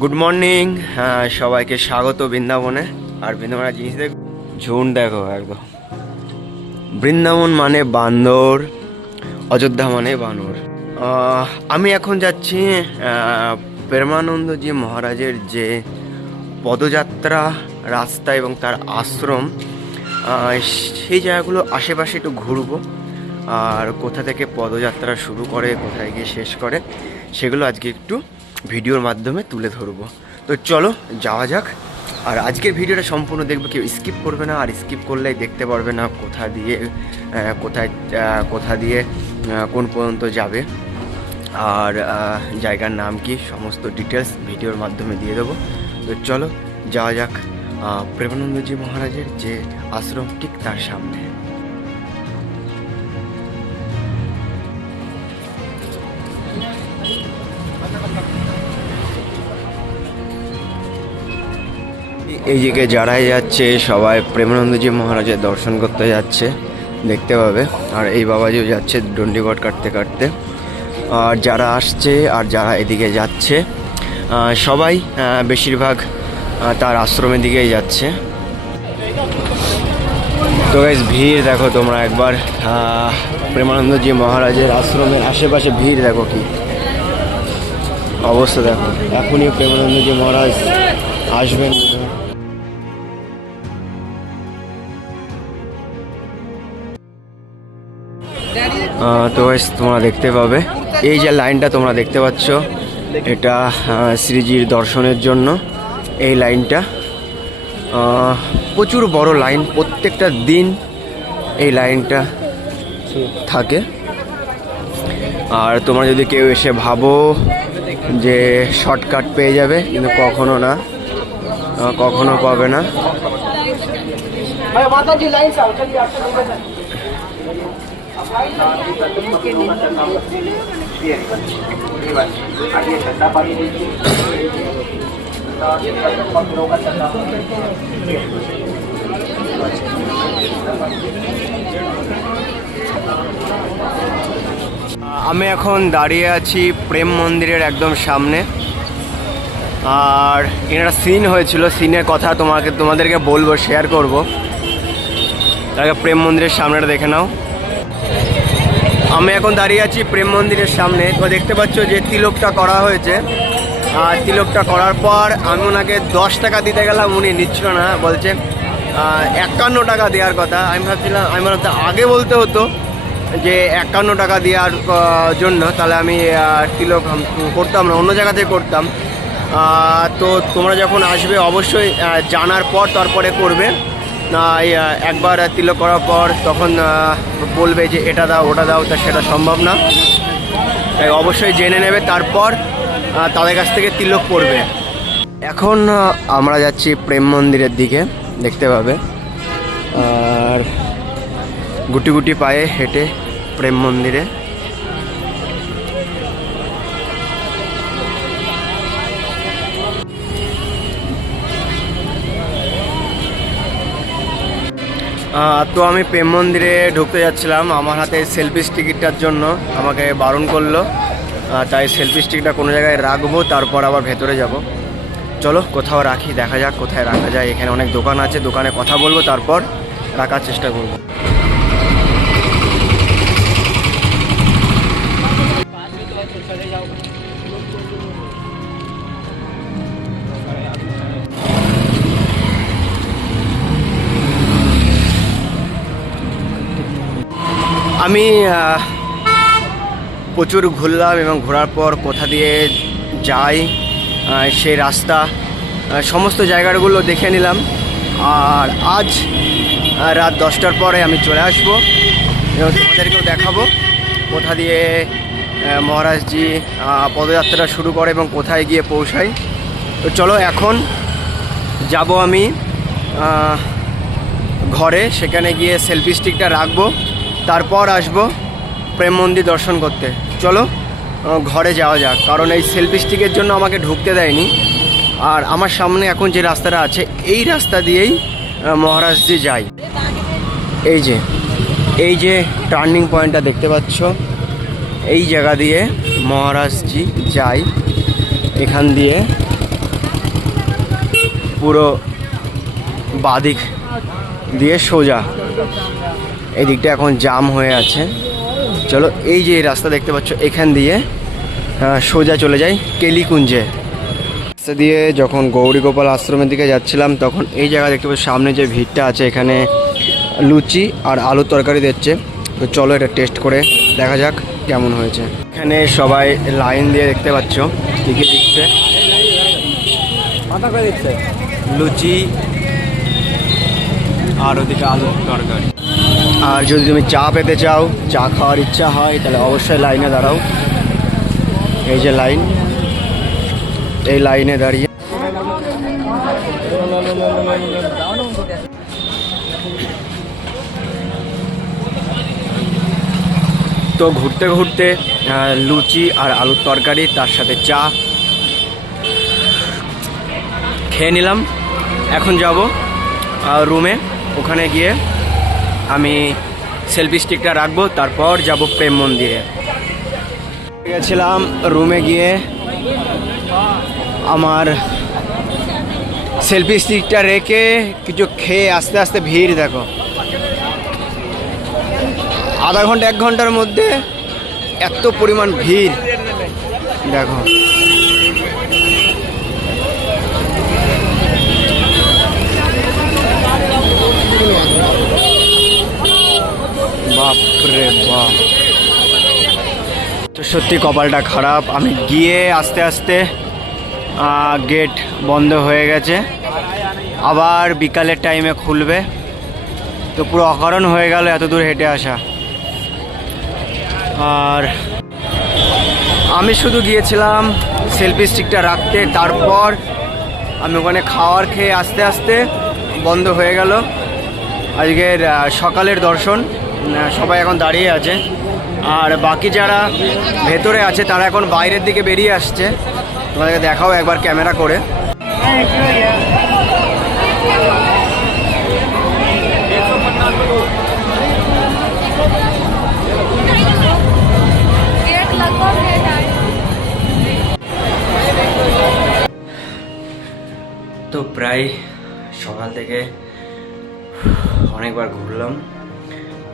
Good morning হ্যাঁ সবাইকে স্বাগত বৃন্দাবনে। আর বৃন্দাবনের জিনিস দেখ, ঝুন দেখো একদম। বৃন্দাবন মানে বান্দর, অযোধ্যা মানে বানর। আমি এখন যাচ্ছি প্রেমানন্দজি মহারাজের যে পদযাত্রা, রাস্তা এবং তার আশ্রম সেই জায়গাগুলো আশেপাশে একটু ঘুরবো। আর কোথা থেকে পদযাত্রা শুরু করে, কোথায় গিয়ে শেষ করে, সেগুলো আজকে একটু ভিডিওর মাধ্যমে তুলে ধরবো। তো চলো, যাওয়া যাক। আর আজকের ভিডিওটা সম্পূর্ণ দেখব কেউ স্কিপ করবে না, আর স্কিপ করলেই দেখতে পারবে না কোথা দিয়ে কোথায় কোথা দিয়ে কোন পর্যন্ত যাবে। আর জায়গার নাম কি, সমস্ত ডিটেলস ভিডিওর মাধ্যমে দিয়ে দেবো। তো চলো, যাওয়া যাক। প্রেমানন্দজি মহারাজের যে আশ্রম ঠিক তার সামনে। এই দিকে যারাই যাচ্ছে, সবাই প্রেমানন্দজি মহারাজের দর্শন করতে যাচ্ছে, দেখতে পাবে। আর এই বাবাজিও যাচ্ছে দণ্ডিবট কাটতে কাটতে। আর যারা আসছে আর যারা এদিকে যাচ্ছে সবাই বেশিরভাগ তার আশ্রমের দিকেই যাচ্ছে। তো গাইজ ভিড় দেখো তোমরা একবার। প্রেমানন্দজি মহারাজের আশ্রমের আশেপাশে ভিড় দেখো কি। অবস্থা দেখো। এখনই প্রেমানন্দজি মহারাজ আসবেন। তো তোমরা দেখতে পাবে। এই যে লাইনটা তোমরা দেখতে পাচ্ছ, এটা শ্রীজির দর্শনের জন্য এই লাইনটা। প্রচুর বড় লাইন, প্রত্যেকটা দিন এই লাইনটা থাকে। আর তোমরা যদি কেউ এসে ভাবো যে শর্টকাট পেয়ে যাবে, কিন্তু কখনো না কখনো পাবে না। माता जी लाइन से आओ चलिए आपसे निवेदन है। आइए ठंडा पानी लीजिए पत्थरों का ठंडा আমি এখন দাঁড়িয়ে আছি প্রেম মন্দিরের একদম সামনে আর এখানে একটা সিন হয়েছিল সিনের কথা তোমাকে তোমাদেরকে বলবো শেয়ার করব তার আগে প্রেম মন্দিরের সামনেটা দেখে নাও আমি এখন দাঁড়িয়ে আছি প্রেম মন্দিরের সামনে। তো দেখতে পাচ্ছ যে তিলকটা করা হয়েছে। আর তিলকটা করার পর আমি ওনাকে দশ টাকা দিতে গেলাম, উনি নিচ্ছিল না, বলছে একান্ন টাকা দেওয়ার কথা। আমি ভাবছিলাম আমি ভাবছিলাম আগে বলতে হতো যে একান্ন টাকা দেওয়ার জন্য। তাহলে আমি তিলক করতাম না, অন্য জায়গা থেকে করতাম তো তোমরা যখন আসবে, অবশ্যই জানার পর তারপরে করবে। একবার তিলক করার পর তখন বলবে যে এটা দাও, ওটা দাও, তা সেটা সম্ভব না। তাই অবশ্যই জেনে নেবে, তারপর তাদের কাছ থেকে তিলক পড়বে। এখন আমরা যাচ্ছি প্রেম মন্দিরের দিকে, দেখতে পাবে। আর গুটি গুটি পায়ে হেঁটে প্রেম মন্দিরে। তো আমি প্রেম মন্দিরে ঢুকতে যাচ্ছিলাম। আমার হাতে সেলফি টিকিটটার জন্য। আমাকে বারণ করল। তাই সেলফি স্টিকটা কোনো জায়গায় রাখব, তারপর আবার ভেতরে যাব। চলো, কোথাও রাখি, দেখা যাক কোথায় রাখা যায়। এখানে অনেক দোকান আছে, দোকানে কথা বলব, তারপর রাখার চেষ্টা করব। আমি প্রচুর ঘুরলাম এবং ঘোরার পর কোথা দিয়ে যাই সেই রাস্তা সমস্ত জায়গাগুলো দেখে নিলাম। আর আজ রাত দশটার পরে আমি চলে আসব এবং তোমাদেরকেও দেখাবো কোথা দিয়ে মহারাজজি পদযাত্রা শুরু করে এবং কোথায় গিয়ে পৌঁছায়। তো চলো এখন যাব আমি ঘরে, সেখানে গিয়ে সেলফি স্টিকটা রাখব। তারপর আসব প্রেম মন্দির দর্শন করতে। চলো ঘরে যাওয়া যাক, কারণ এই সেলফি স্টিকের জন্য আমাকে ঢুকতে দেয়নি। আর আমার সামনে এখন যে রাস্তাটা আছে, এই রাস্তা দিয়েই মহারাজজি যায়। এই যে এই যে টার্নিং পয়েন্টটা দেখতে পাচ্ছ, এই জায়গা দিয়ে মহারাজজি যাই এখান দিয়ে পুরো বাদিক দিয়ে সোজা। এই দিকটা এখন জাম হয়ে আছে। চলো এই যে রাস্তা দেখতে পাচ্ছ এখান দিয়ে সোজা চলে যাই কেলিকুঞ্জে। রাস্তা দিয়ে যখন গৌরীগোপাল আশ্রমের দিকে যাচ্ছিলাম তখন এই জায়গা দেখতে পাচ্ছি সামনে যে ভিড়টা আছে এখানে লুচি আর আলুর তরকারি দিচ্ছে। তো চলো এটা টেস্ট করে দেখা যাক কেমন হয়েছে। এখানে সবাই লাইন দিয়ে দেখতে পাচ্ছ দিকে দিচ্ছে। লুচি আর ওদিকে আলুর তরকারি। আর যদি তুমি চা পেতে চাও, চা খাওয়ার ইচ্ছা হয়, তাহলে অবশ্যই লাইনে দাঁড়াও। এই যে লাইন, এই লাইনে দাঁড়িয়ে। তো ঘুরতে ঘুরতে লুচি আর আলুর তরকারি, তার সাথে চা খেয়ে নিলাম। এখন যাব রুমে ওখানে গিয়ে আমি সেলফি স্টিকটা রাখব, তারপর যাব প্রেম মন্দিরে। গেছিলাম রুমে গিয়ে আমার সেলফি স্টিকটা রেখে কিছু খেয়ে আস্তে আস্তে ভিড়, দেখো। আধা ঘণ্টা, এক ঘণ্টার মধ্যে এত পরিমাণ ভিড়, দেখো। বাপরে বাপ তো সত্যি কপালটা খারাপ। আমি গিয়ে আস্তে আস্তে গেট বন্ধ হয়ে গেছে। আবার বিকালের টাইমে খুলবে। তো পুরো অকারণ হয়ে গেল এত দূর হেঁটে আসা। আর আমি শুধু গিয়েছিলাম সেলফি স্টিকটা রাখতে। তারপর আমি ওখানে খাওয়ার খেয়ে আস্তে আস্তে বন্ধ হয়ে গেল। আজকের সকালের দর্শন। সবাই এখন দাঁড়িয়ে আছে। আর বাকি যারা ভেতরে আছে, তারা এখন বাইরের দিকে বেরিয়ে আসছে। তোমাদেরকে দেখাও একবার ক্যামেরা করে। তো প্রায় সকাল থেকে অনেকবার ঘুরলাম।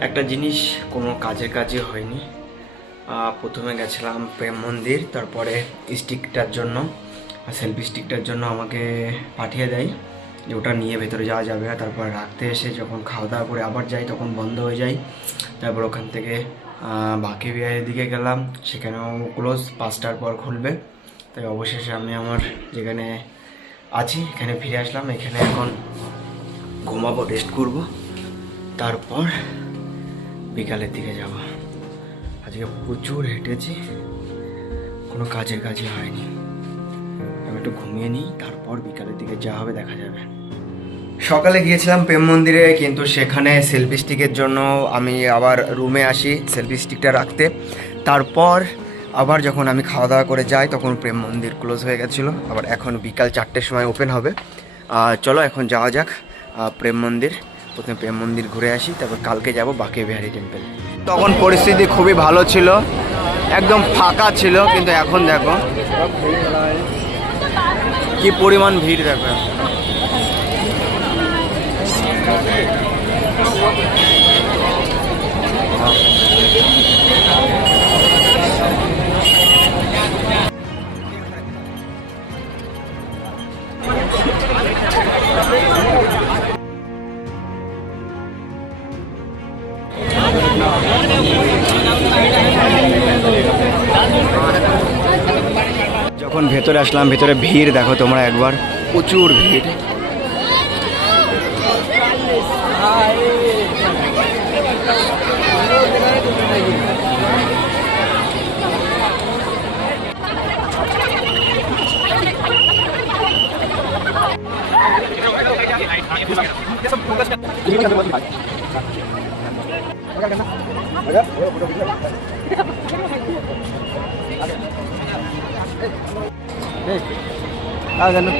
একটা জিনিস কোনো কাজের কাজই হয়নি। প্রথমে গেছিলাম প্রেম মন্দির, তারপরে স্টিকটার জন্য সেলফি স্টিকটার জন্য আমাকে পাঠিয়ে দেয় যে ওটা নিয়ে ভেতরে যাওয়া যাবে। না তারপর রাখতে এসে যখন খাওয়া দাওয়া করে আবার যাই, তখন বন্ধ হয়ে যায়। তারপর ওখান থেকে বাকি বিহারের দিকে গেলাম। সেখানেও ক্লোজ পাঁচটার পর খুলবে। তাই অবশেষে আমি আমার যেখানে আছি, এখানে ফিরে আসলাম। এখানে এখন ঘুমাবো রেস্ট করব। তারপর বিকালের দিকে যাব আজকে প্রচুর হেঁটেছি, কোনো কাজের কাজই হয়নি। আমি একটু ঘুমিয়ে নিই, তারপর বিকালের দিকে যা হবে দেখা যাবে। সকালে গিয়েছিলাম প্রেম মন্দিরে, কিন্তু সেখানে সেলফি স্টিকের জন্য আমি আবার রুমে আসি সেলফি স্টিকটা রাখতে। তারপর আবার যখন আমি খাওয়া দাওয়া করে যাই, তখন প্রেম মন্দির ক্লোজ হয়ে গেছিল। আবার এখন বিকাল চারটের সময় ওপেন হবে। চলো এখন যাওয়া যাক প্রেম মন্দির। প্রথমে প্রেম মন্দির ঘুরে আসি, তারপর কালকে যাব বাকি বিহারি টেম্পল তখন পরিস্থিতি খুবই ভালো ছিল, একদম ফাঁকা ছিল, কিন্তু এখন দেখো, কি পরিমাণ ভিড় দেখো এখন। যখন ভেতরে আসলাম ভেতরে ভিড় দেখো তোমরা একবার। প্রচুর ভিড়। আচ্ছা। ಆಗಲ್ಲ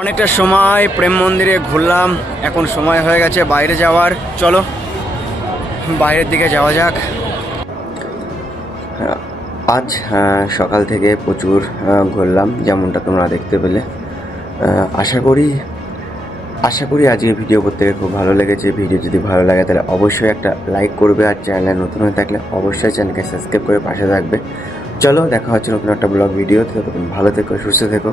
অনেকটা সময় প্রেম মন্দিরে ঘুরলাম, এখন সময় হয়ে গেছে বাইরে যাওয়ার। চলো, বাইরের দিকে যাওয়া যাক। আজ সকাল থেকে প্রচুর ঘুরলাম, যেমনটা তোমরা দেখতে পেলে। আশা করি আশা করি আজকের ভিডিও প্রত্যেকের খুব ভালো লেগেছে। ভিডিও যদি ভালো লাগে, তাহলে অবশ্যই একটা লাইক করবে, আর চ্যানেলে নতুন হয়ে থাকলে অবশ্যই চ্যানেলকে সাবস্ক্রাইব করে পাশে থাকবে। চলো, দেখা হচ্ছে নতুন একটা ব্লগ ভিডিও ততক্ষণ ভালো থেকো, সুস্থ থেকো।